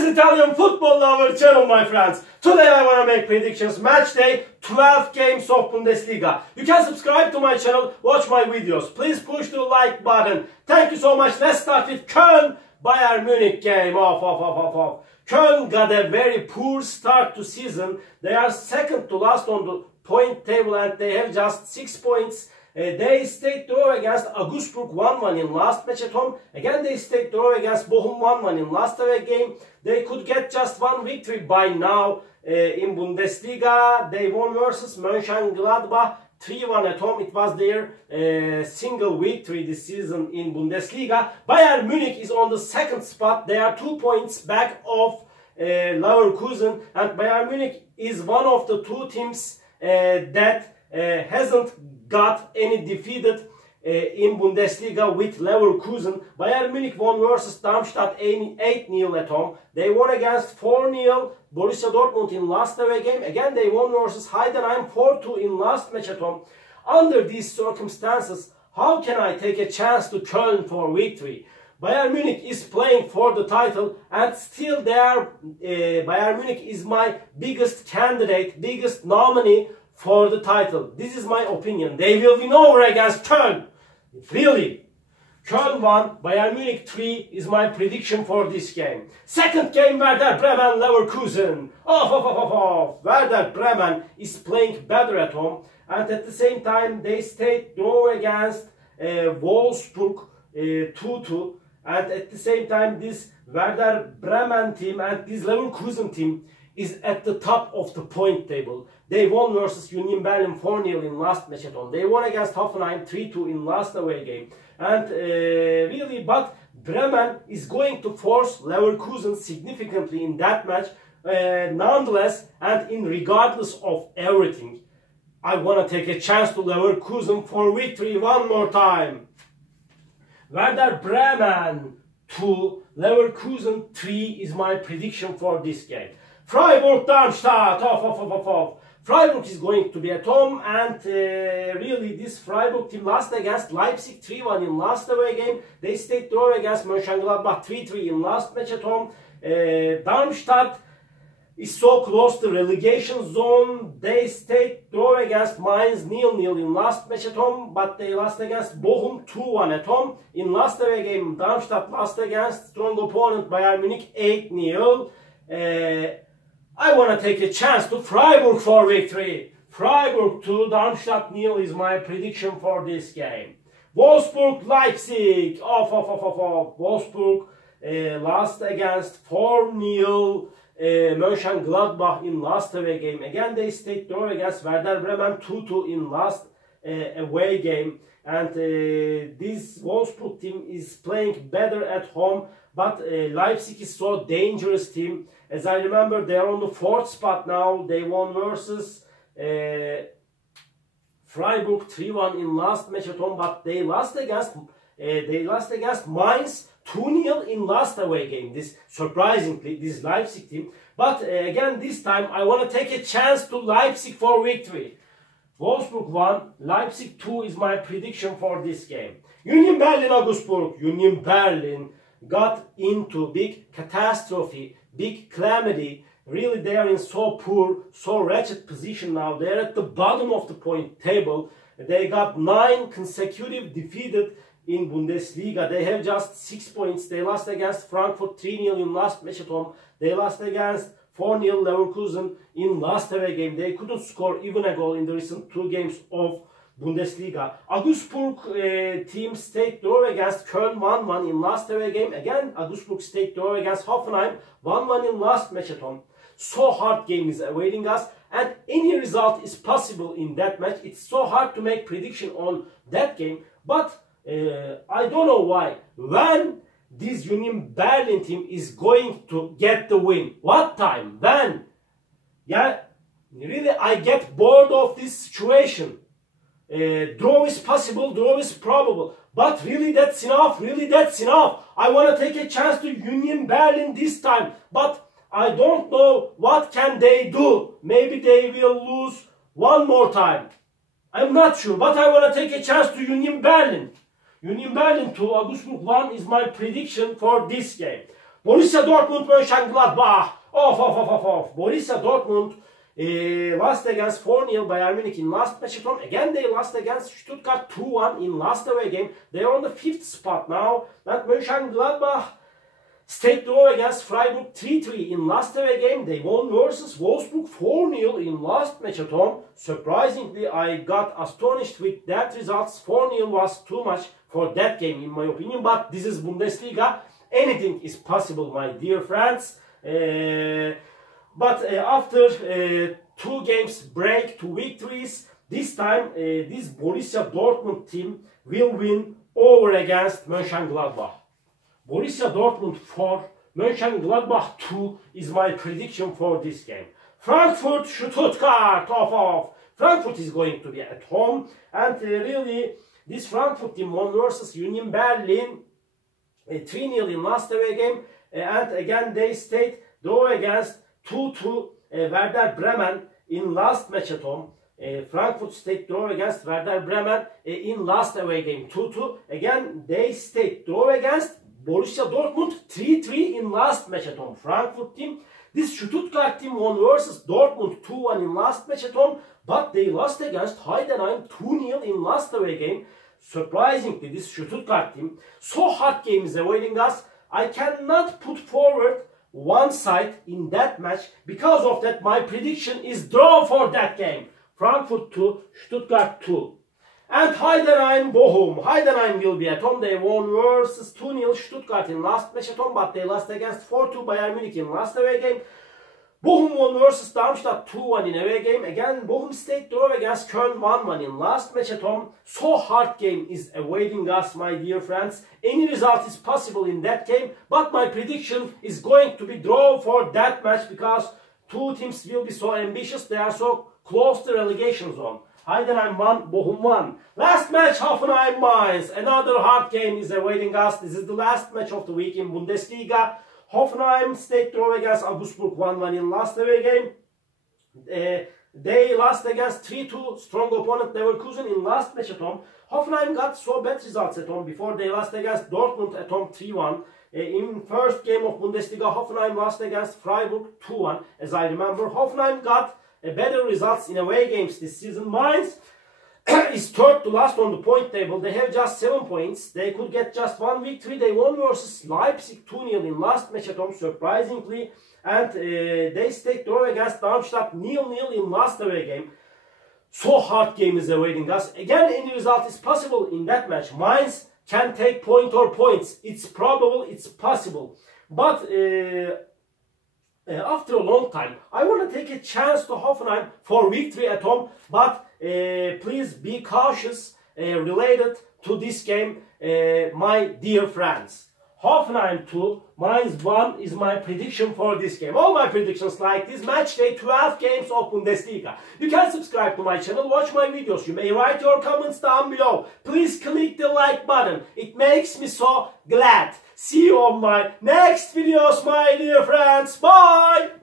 is Italian football lover channel, my friends. Today I want to make predictions. Match day, 12 games of Bundesliga. You can subscribe to my channel, watch my videos. Please push the like button. Thank you so much. Let's start with Köln Bayern Munich game. Köln got a very poor start to season. They are second to last on the point table and they have just 6 points. They stayed draw against Augsburg 1-1 in last match at home. Again they stayed draw against Bochum 1-1 in last away game. They could get just one victory by now in Bundesliga. They won versus Mönchengladbach 3-1 at home. It was their single victory this season in Bundesliga. Bayern Munich is on the second spot. They are 2 points back of Leverkusen, and Bayern Munich is one of the two teams that hasn't got any defeated in Bundesliga with Leverkusen. Bayern Munich won versus Darmstadt 8-0 at home. They won against 4-0 Borussia Dortmund in last away game. Again they won versus Heidenheim 4-2 in last match at home. Under these circumstances, how can I take a chance to Köln for victory? Bayern Munich is playing for the title and still Bayern Munich is my biggest candidate, biggest nominee for the title. This is my opinion. They will win over against Köln. Really. Köln 1, Bayern Munich 3 is my prediction for this game. Second game, Werder Bremen Leverkusen. Werder Bremen is playing better at home. And at the same time, they stayed draw against Wolfsburg 2-2. And at the same time, this Werder Bremen team and this Leverkusen team is at the top of the point table. They won versus Union Berlin 4-0 in last match at home. They won against Hoffenheim 3-2 in last away game. And really, but Bremen is going to force Leverkusen significantly in that match. Nonetheless, and in regardless of everything, I want to take a chance to Leverkusen for victory one more time. Werder Bremen 2, Leverkusen 3 is my prediction for this game. Freiburg Darmstadt. Freiburg is going to be at home, and really this Freiburg team lost against Leipzig 3-1 in last away game. They stayed draw against Mönchengladbach 3-3 in last match at home. Darmstadt is so close to relegation zone. They stayed draw against Mainz 0-0 in last match at home, but they lost against Bochum 2-1 at home. In last away game, Darmstadt lost against strong opponent Bayern Munich 8-0. I want to take a chance to Freiburg for victory. Freiburg 2, Darmstadt 0 is my prediction for this game. Wolfsburg Leipzig. Wolfsburg lost against 4-0 Mönchengladbach in last away game. Again they stayed draw against Werder Bremen 2-2 in last away game. And this Wolfsburg team is playing better at home, but Leipzig is so dangerous team. As I remember, they are on the 4th spot now. They won versus Freiburg 3-1 in last match at home, but they lost against Mainz 2-0 in last away game. This surprisingly, this Leipzig team. But again, this time I want to take a chance to Leipzig for victory. Wolfsburg 1, Leipzig 2 is my prediction for this game. Union Berlin Augsburg. Union Berlin got into big catastrophe, big calamity. Really, they are in so poor, so wretched position now. They are at the bottom of the point table. They got 9 consecutive defeated in Bundesliga. They have just 6 points. They lost against Frankfurt 3-0 in last match at home. They lost against 4-0 Leverkusen in last away game. They couldn't score even a goal in the recent 2 games of Bundesliga. Augsburg team stayed draw against Köln 1-1 in last away game. Again, Augsburg stayed draw against Hoffenheim 1-1 in last match at home. So hard game is awaiting us, and any result is possible in that match. It's so hard to make prediction on that game, but I don't know why. When this Union Berlin team is going to get the win? What time? When? Yeah, really, I get bored of this situation. Draw is possible, draw is probable. But really, that's enough. Really, that's enough. I want to take a chance to Union Berlin this time. But I don't know what can they do. Maybe they will lose one more time. I'm not sure. But I want to take a chance to Union Berlin. Union Berlin 2, Augsburg 1 is my prediction for this game. Borussia Dortmund, Mönchengladbach. Off. Borussia Dortmund lost against 4-0 Bayern Munich in last match at home. Again, they lost against Stuttgart 2-1 in last away game. They are on the 5th spot now. And Mönchengladbach stayed draw against Freiburg 3-3 in last away game. They won versus Wolfsburg 4-0 in last match at home. Surprisingly, I got astonished with that results. 4-0 was too much for that game in my opinion. But this is Bundesliga. Anything is possible, my dear friends. But after 2 games break, 2 victories, this time this Borussia Dortmund team will win over against Mönchengladbach. Borussia Dortmund 4, Mönchengladbach 2 is my prediction for this game. Frankfurt, Stuttgart, off. Frankfurt is going to be at home, and really this Frankfurt team won versus Union Berlin 3-0 in last away game, and again they stayed draw against 2-2 Werder Bremen in last match at home. Frankfurt stayed draw against Werder Bremen in last away game 2-2. Again they stayed draw against Borussia Dortmund 3-3 in last match at home. Frankfurt team. This Stuttgart team won versus Dortmund 2-1 in last match at home, but they lost against Heidenheim 2-0 in last away game. Surprisingly, this Stuttgart team, so hard game is awaiting us. I cannot put forward one side in that match. Because of that, my prediction is draw for that game. Frankfurt 2, Stuttgart 2. And Heidenheim, Bochum. Heidenheim will be at home. They won versus 2-0 Stuttgart in last match at home, but they lost against 4-2 Bayern Munich in last away game. Bochum won versus Darmstadt 2-1 in away game. Again, Bochum stayed draw against Köln 1-1 in last match at home. So hard game is awaiting us, my dear friends. Any result is possible in that game, but my prediction is going to be draw for that match because 2 teams will be so ambitious. They are so close to relegation zone. Heidenheim 1, Bochum 1. Last match, Hoffenheim Mainz. Another hard game is awaiting us. This is the last match of the week in Bundesliga. Hoffenheim stayed draw against Augsburg 1-1 in last away game. They lost against 3-2 strong opponent Leverkusen in last match at home. Hoffenheim got so bad results at home before. They lost against Dortmund at home 3-1. In first game of Bundesliga, Hoffenheim lost against Freiburg 2-1. As I remember, Hoffenheim got better results in away games this season. Mainz is third to last on the point table. They have just 7 points. They could get just 1 victory. They won versus Leipzig 2-0 in last match at home, surprisingly. And they stayed draw against Darmstadt 0-0 in last away game. So hard game is awaiting us. Again, any result is possible in that match. Mainz can take point or points. It's probable, it's possible. But after a long time, I want to take a chance to Hoffenheim for victory at home. But please be cautious related to this game, my dear friends. Hoffenheim 2, Mainz 1 is my prediction for this game. All my predictions like this match day 12 games of Bundesliga. You can subscribe to my channel, watch my videos. You may write your comments down below. Please click the like button. It makes me so glad. See you on my next videos, my dear friends. Bye!